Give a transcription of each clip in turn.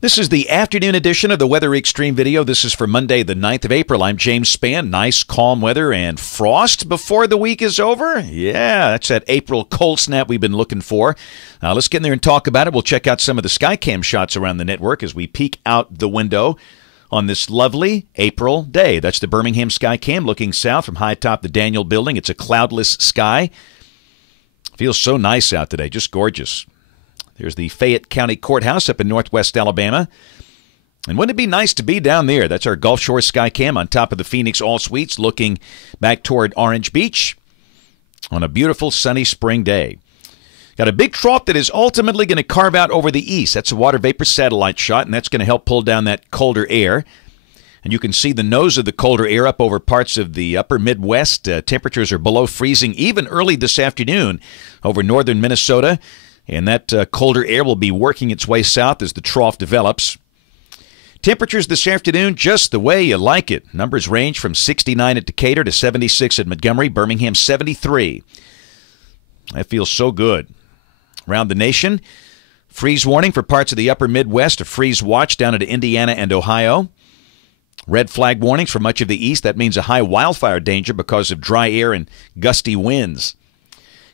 This is the afternoon edition of the Weather Xtreme video. This is for Monday, the 9th of April. I'm James Spann. Nice, calm weather and frost before the week is over. Yeah, that's that April cold snap we've been looking for. Let's get in there and talk about it. We'll check out some of the Skycam shots around the network as we peek out the window on this lovely April day. That's the Birmingham Skycam looking south from high atop the Daniel Building. It's a cloudless sky. Feels so nice out today, just gorgeous. There's the Fayette County Courthouse up in northwest Alabama. And wouldn't it be nice to be down there? That's our Gulf Shore Skycam on top of the Phoenix All Suites looking back toward Orange Beach on a beautiful sunny spring day. Got a big trough that is ultimately going to carve out over the east. That's a water vapor satellite shot, and that's going to help pull down that colder air. And you can see the nose of the colder air up over parts of the upper Midwest. Temperatures are below freezing even early this afternoon over northern Minnesota. And that colder air will be working its way south as the trough develops. Temperatures this afternoon, just the way you like it. Numbers range from 69 at Decatur to 76 at Montgomery, Birmingham 73. That feels so good. Around the nation, freeze warning for parts of the upper Midwest, a freeze watch down into Indiana and Ohio. Red flag warnings for much of the east. That means a high wildfire danger because of dry air and gusty winds.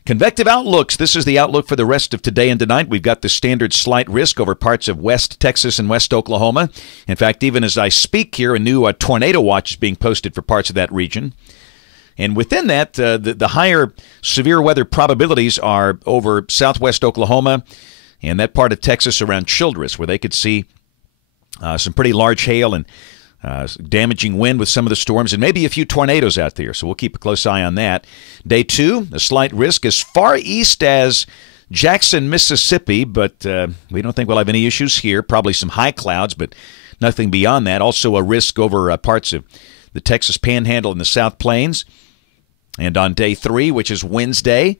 Convective outlooks. This is the outlook for the rest of today and tonight. We've got the standard slight risk over parts of West Texas and West Oklahoma. In fact, even as I speak here, a new tornado watch is being posted for parts of that region. And within that, the higher severe weather probabilities are over southwest Oklahoma and that part of Texas around Childress, where they could see some pretty large hail and damaging wind with some of the storms and maybe a few tornadoes out there. So we'll keep a close eye on that. Day 2, a slight risk as far east as Jackson, Mississippi, but we don't think we'll have any issues here. Probably some high clouds, but nothing beyond that. Also a risk over parts of the Texas Panhandle and the South Plains. And on day 3, which is Wednesday,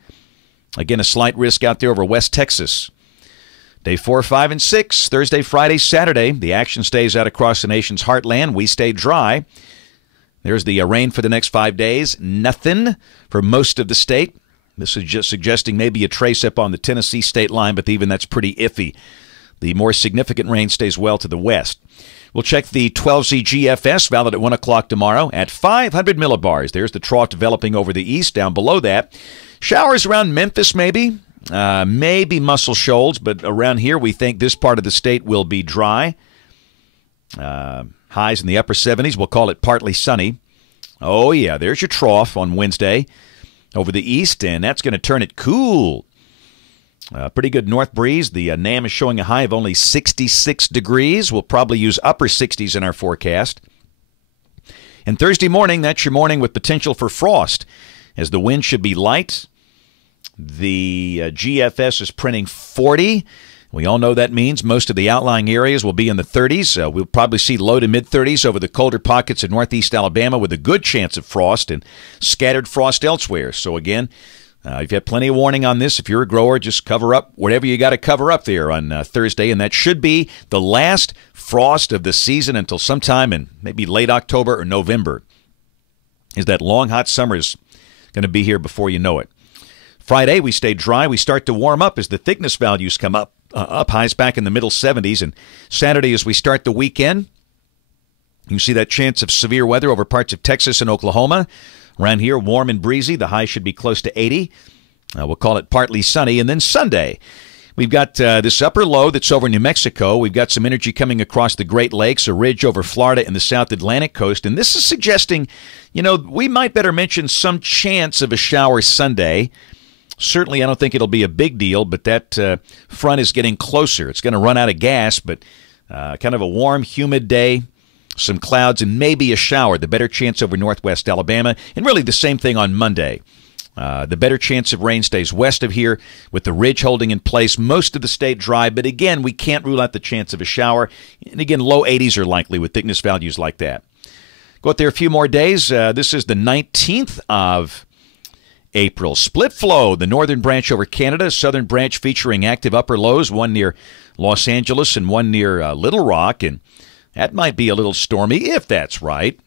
again a slight risk out there over West Texas. Day 4, 5, and 6, Thursday, Friday, Saturday. The action stays out across the nation's heartland. We stay dry. There's the rain for the next 5 days. Nothing for most of the state. This is just suggesting maybe a trace up on the Tennessee state line, but even that's pretty iffy. The more significant rain stays well to the west. We'll check the 12Z GFS, valid at 1 o'clock tomorrow, at 500 millibars. There's the trough developing over the east. Down below that, showers around Memphis maybe. Maybe Muscle Shoals, but around here we think this part of the state will be dry. Highs in the upper 70s. We'll call it partly sunny. Oh, yeah, there's your trough on Wednesday over the east, and that's going to turn it cool. Pretty good north breeze. The NAM is showing a high of only 66 degrees. We'll probably use upper 60s in our forecast. And Thursday morning, that's your morning with potential for frost, as the wind should be light. The GFS is printing 40. We all know that means most of the outlying areas will be in the 30s. We'll probably see low to mid-30s over the colder pockets of northeast Alabama with a good chance of frost and scattered frost elsewhere. So again, you've had plenty of warning on this. If you're a grower, just cover up whatever you got to cover up there on Thursday, and that should be the last frost of the season until sometime in maybe late October or November. Is that long, hot summer is going to be here before you know it. Friday, we stay dry. We start to warm up as the thickness values come up. Highs back in the middle 70s. And Saturday, as we start the weekend, you see that chance of severe weather over parts of Texas and Oklahoma. Around here, warm and breezy. The high should be close to 80. We'll call it partly sunny. And then Sunday, we've got this upper low that's over New Mexico. We've got some energy coming across the Great Lakes, a ridge over Florida and the South Atlantic coast. And this is suggesting, we might better mention some chance of a shower Sunday. Certainly, I don't think it'll be a big deal, but that front is getting closer. It's going to run out of gas, but kind of a warm, humid day, some clouds, and maybe a shower. The better chance over northwest Alabama, and really the same thing on Monday. The better chance of rain stays west of here with the ridge holding in place. Most of the state dry, but again, we can't rule out the chance of a shower. And again, low 80s are likely with thickness values like that. Go out there a few more days. This is the 19th of April. Split flow, the northern branch over Canada, southern branch featuring active upper lows, one near Los Angeles and one near Little Rock, and that might be a little stormy if that's right.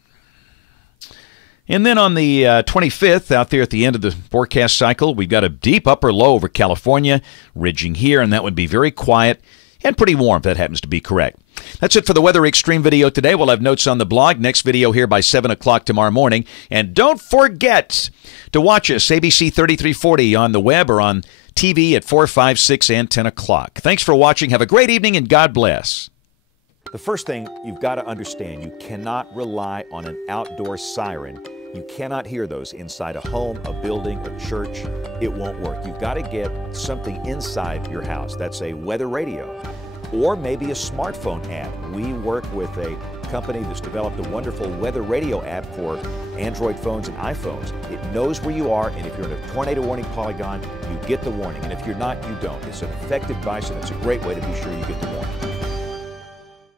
And then on the 25th, out there at the end of the forecast cycle, we've got a deep upper low over California, ridging here, and that would be very quiet and pretty warm if that happens to be correct. That's it for the Weather Xtreme video today. We'll have notes on the blog. Next video here by 7 o'clock tomorrow morning. And don't forget to watch us, ABC 3340 on the web or on TV at 4, 5, 6, and 10 o'clock. Thanks for watching. Have a great evening, and God bless. The first thing you've got to understand, you cannot rely on an outdoor siren. You cannot hear those inside a home, a building, a church. It won't work. You've got to get something inside your house. That's a weather radio or maybe a smartphone app. We work with a company that's developed a wonderful weather radio app for Android phones and iPhones. It knows where you are, and if you're in a tornado warning polygon, you get the warning. And if you're not, you don't. It's an effective device, and it's a great way to be sure you get the warning.